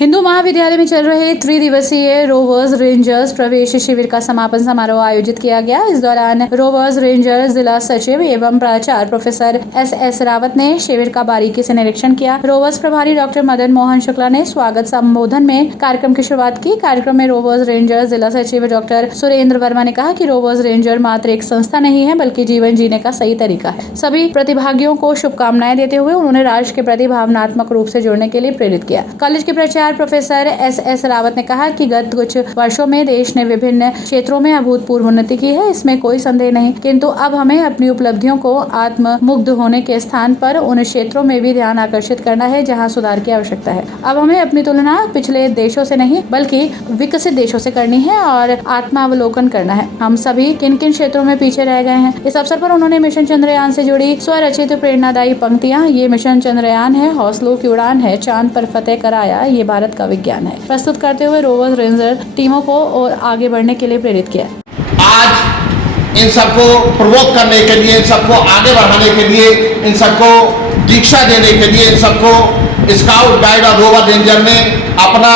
हिंदू महाविद्यालय में चल रहे त्रिदिवसीय रोवर्स रेंजर्स प्रवेश शिविर का समापन समारोह आयोजित किया गया। इस दौरान रोवर्स रेंजर जिला सचिव एवं प्राचार्य प्रोफेसर एस रावत ने शिविर का बारीकी से निरीक्षण किया। रोवर्स प्रभारी डॉक्टर मदन मोहन शुक्ला ने स्वागत संबोधन में कार्यक्रम की शुरुआत की। कार्यक्रम में रोवर्स रेंजर जिला सचिव डॉक्टर सुरेंद्र वर्मा ने कहा कि रोवर्स रेंजर मात्र एक संस्था नहीं है बल्कि जीवन जीने का सही तरीका है। सभी प्रतिभागियों को शुभकामनाएं देते हुए उन्होंने राष्ट्र के प्रति भावनात्मक रूप से जुड़ने के लिए प्रेरित किया। कॉलेज के प्राचार्य प्रोफेसर एस रावत ने कहा कि गत कुछ वर्षों में देश ने विभिन्न क्षेत्रों में अभूतपूर्व उन्नति की है, इसमें कोई संदेह नहीं, किंतु अब हमें अपनी उपलब्धियों को आत्ममुग्ध होने के स्थान पर उन क्षेत्रों में भी ध्यान आकर्षित करना है जहां सुधार की आवश्यकता है। अब हमें अपनी तुलना पिछले देशों से नहीं बल्कि विकसित देशों से करनी है और आत्मावलोकन करना है। हम सभी किन किन क्षेत्रों में पीछे रह गए हैं। इस अवसर पर उन्होंने मिशन चंद्रयान से जुड़ी स्वरचित प्रेरणादायी पंक्तियां, ये मिशन चंद्रयान है, हौसलों की उड़ान है, चांद पर फतेह कराया, ये भारत का विज्ञान है, प्रस्तुत करते हुए रोवर्स रेंजर टीमों को और आगे बढ़ने के लिए प्रेरित किया। आज इन सबको प्रवोक करने के लिए, इन सबको आगे बढ़ाने के लिए, इन सबको दीक्षा देने के लिए, इन सबको स्काउट गाइड और रोवर रेंजर में अपना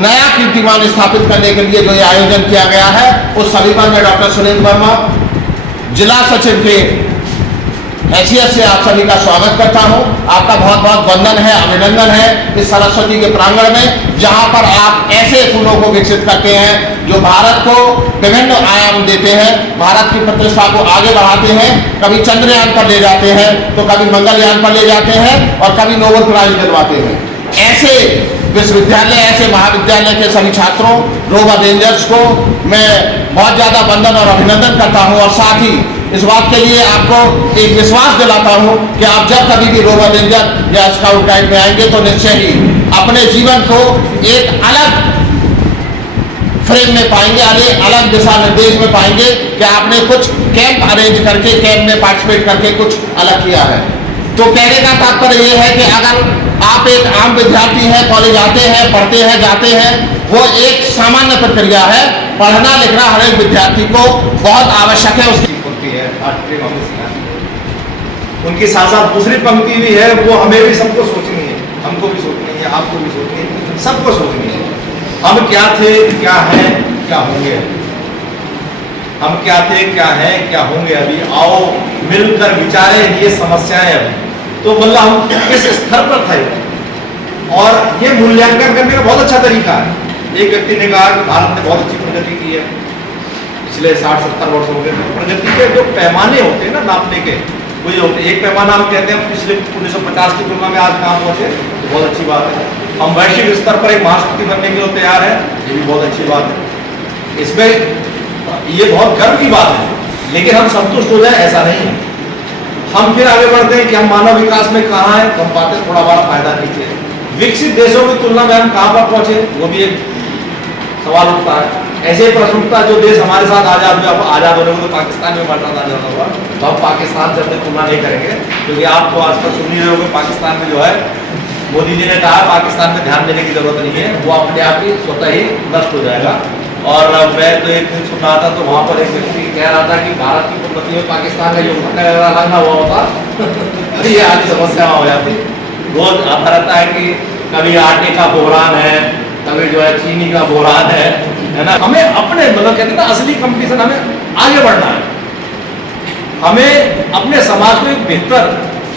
नया कीर्तिमान स्थापित करने के लिए जो ये आयोजन किया गया है, उस सभी पर मैं डॉक्टर सुरेंद्र वर्मा जिला सचिव के हैसियत से आप सभी का स्वागत करता हूं। आपका बहुत बहुत वंदन है, अभिनंदन है इस सरस्वती के प्रांगण में, जहां पर आप ऐसे फूलों को विकसित करते हैं जो भारत को विभिन्न आयाम देते हैं, भारत की प्रतिष्ठा को आगे बढ़ाते हैं। कभी चंद्रयान पर ले जाते हैं तो कभी मंगलयान पर ले जाते हैं और कभी नोबेल प्राइज दिलवाते हैं। ऐसे विश्वविद्यालय, ऐसे महाविद्यालय के सभी छात्रों, रोवर रेंजर्स को मैं बहुत ज़्यादा वंदन और अभिनंदन करता हूं और साथ ही इस बात के लिए आपको एक विश्वास दिलाता हूं कि आप जब कभी भी रोवर रेंजर या स्काउट गाइड में आएंगे तो निश्चय ही अपने जीवन को एक अलग फ्रेम में पाएंगे, अलग दिशा निर्देश में पाएंगे कि आपने कुछ कैंप अरेंज करके, कैंप में पार्टिसिपेट करके कुछ अलग किया है। तो कहने का तात्पर्य यह है कि अगर आप एक आम विद्यार्थी हैं, कॉलेज आते हैं, पढ़ते हैं, जाते हैं, वो एक सामान्य प्रक्रिया है। पढ़ना लिखना हर एक विद्यार्थी को बहुत आवश्यक है। उसकी उनके साथ साथ दूसरी पंक्ति भी है, वो हमें भी सबको सोचनी है, हमको भी सोचनी है, आपको भी सोचनी है, सबको सोचनी है। हम क्या थे, क्या हैं, क्या होंगे। हम क्या थे, क्या हैं, क्या होंगे। अभी आओ मिलकर विचारें ये समस्याएं अभी तो मतलब हम किस स्तर पर थे, और ये मूल्यांकन करने का बहुत अच्छा तरीका है। एक व्यक्ति ने कहा कि भारत ने बहुत अच्छी प्रगति की है पिछले 60-70 वर्षों के। प्रगति के जो पैमाने होते हैं ना नापने के, वो ये होते हैं। एक पैमाना हम कहते हैं पिछले 1950 की तुलना में आज कहाँ पहुंचे, तो बहुत अच्छी बात है। हम वैश्विक स्तर पर एक महाशक्ति बनने के लिए तैयार है, ये भी बहुत अच्छी बात है। इसमें ये बहुत गर्व की बात है, लेकिन हम संतुष्ट हो जाए ऐसा नहीं है। हम फिर आगे बढ़ते हैं कि हम मानव विकास में कहाँ हैं, हम पाते थोड़ा बड़ा फायदा कीजिए। विकसित देशों की तुलना में हम कहाँ पर पहुंचे, वो भी एक सवाल उठता है। ऐसे प्रश्न उठता है जो देश हमारे साथ आजाद होने को, तो पाकिस्तान में हमारे साथ आजाद हुआ, तो हम पाकिस्तान से अपनी तुलना नहीं करेंगे, क्योंकि आप तो आजकल सुन ही रहे होंगे पाकिस्तान में जो है मोदी जी ने कहा पाकिस्तान में ध्यान देने की जरूरत नहीं है, वो अपने आप ही स्वतः ही नष्ट हो जाएगा। और मैं तो एक दिन सुन रहा था तो वहाँ पर एक व्यक्ति कह रहा था कि भारत की उन्नति में पाकिस्तान का योगदान लगा हुआ होता ये आदि समस्या हो जाती। रोज आता रहता है कि कभी आटे का बहरान है, कभी जो है चीनी का बहरान है ना। हमें अपने मतलब कहते हैं ना असली कंपटीशन, हमें आगे बढ़ना है, हमें अपने समाज को एक बेहतर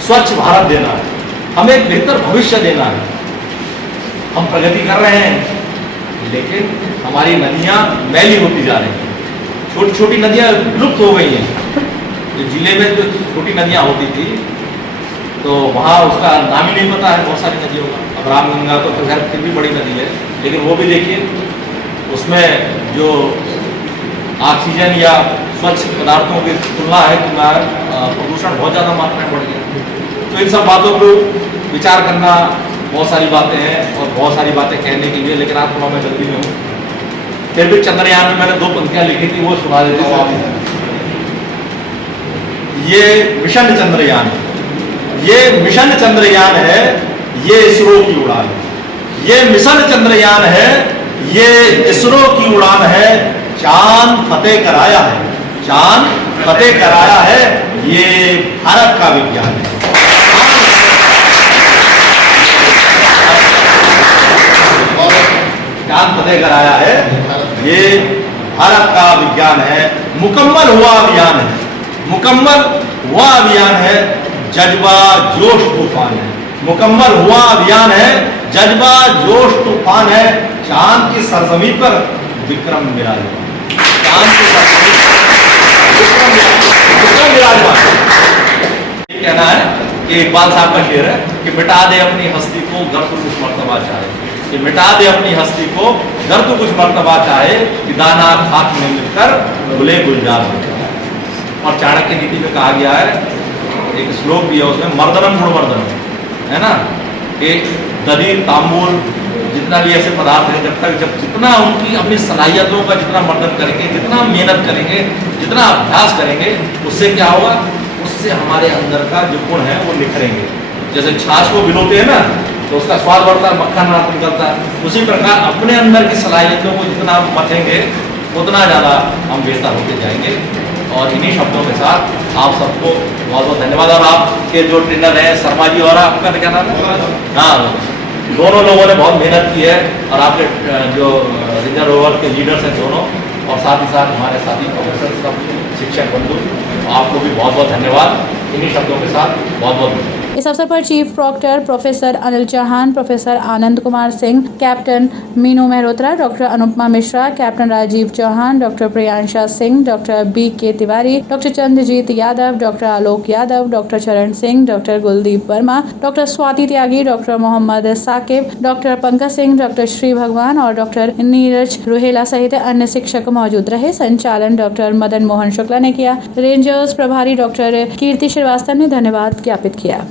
स्वच्छ भारत देना है, हमें एक बेहतर भविष्य देना है। हम प्रगति कर रहे हैं लेकिन हमारी नदियां मैली होती जा रही हैं, छोटी छोटी नदियां लुप्त हो गई हैं। जो जिले में जो छोटी नदियां होती थी तो वहाँ उसका नाम ही नहीं पता है बहुत सारी नदियों का। अब रामगंगा तो खैर फिर भी बड़ी नदी है, लेकिन वो भी देखिए उसमें जो ऑक्सीजन या स्वच्छ पदार्थों की तुलना है कि प्रदूषण बहुत ज़्यादा मात्रा में बढ़ गया। तो इन सब बातों को विचार करना, बहुत सारी बातें हैं और बहुत सारी बातें कहने के लिए, लेकिन आज थोड़ा मैं जल्दी में हूँ। फिर भी चंद्रयान में मैंने 2 पंक्तियाँ लिखी थी, वो सुना देता हूँ आप। ये मिशन चंद्रयान है, ये मिशन चंद्रयान है, ये इसरो की उड़ान है। ये मिशन चंद्रयान है, ये इसरो की उड़ान है। चांद फतेह कराया है, चांद फतेह कराया है, ये भारत का विज्ञान है। लेकर आया है, ये भारत का विज्ञान है, मुकम्मल हुआ अभियान है, मुकम्मल हुआ अभियान है, जज्बा जोश तूफान है, मुकम्मल हुआ अभियान है, जज्बा जोश तूफान है, चांद की सरजमी पर विक्रम विराजमान, चांद की सरजमी विक्रम विराजमान। ये कहना है कि इकबाल साहब का शेर है कि मिटा दे अपनी हस्ती को गर तू कुछ मर्तबा चाहे, कि मिटा दे अपनी हस्ती को गर तू कुछ मर्तबा चाहे, कि दाना खाक में मिलकर गुले गुलजार हो जाए। और चाणक्य नीति में कहा गया है, एक श्लोक भी है उसमें, मर्दनम गुणवर्धनम, है ना, कि दलील तांबूल जितना भी ऐसे पदार्थ हैं, जब जितना उनकी अपनी सलाहियतों का जितना मर्दन करेंगे, जितना मेहनत करेंगे, जितना अभ्यास करेंगे, उससे क्या होगा, उससे हमारे अंदर का जो गुण है वो निखरेंगे। जैसे छाछ को भिगोते हैं ना तो उसका स्वाद बढ़ता है, मक्खन निकलता है, उसी प्रकार अपने अंदर की सलाहियतों को जितना हम मथेंगे उतना ज़्यादा हम बेहतर होते जाएंगे। और इन्हीं शब्दों के साथ आप सबको बहुत बहुत धन्यवाद। और आपके जो ट्रेनर हैं शर्मा जी और आपका क्या नाम है, हाँ, दोनों लोगों ने बहुत मेहनत की है, और आपके जो रेंजर रोवर के लीडर्स हैं दोनों, और साथ ही साथ हमारे साथी प्रोफेसर सब शिक्षक बंधु, आपको भी बहुत बहुत धन्यवाद। इन्हीं शब्दों के साथ बहुत बहुत इस अवसर पर chief proctor professor Anil Chauhan, professor Anand Kumar Singh, captain Meenu Mehrotra, doctor Anupama Mishra, captain Rajiv Chauhan, doctor Priyansha Singh, doctor BK Tiwari, doctor Chandrajeet Yadav, doctor Alok Yadav, doctor Charan Singh, doctor Kuldeep Verma, doctor Swati Tyagi, doctor Mohammad Saqib, doctor Pankaj Singh, doctor Shri Bhagwan और डॉक्टर नीरज रुहेला सहित अन्य शिक्षक मौजूद रहे। संचालन डॉक्टर मदन मोहन शुक्ला ने किया। रेंजर्स प्रभारी डॉक्टर कीर्ति श्रीवास्तव ने धन्यवाद ज्ञापित किया।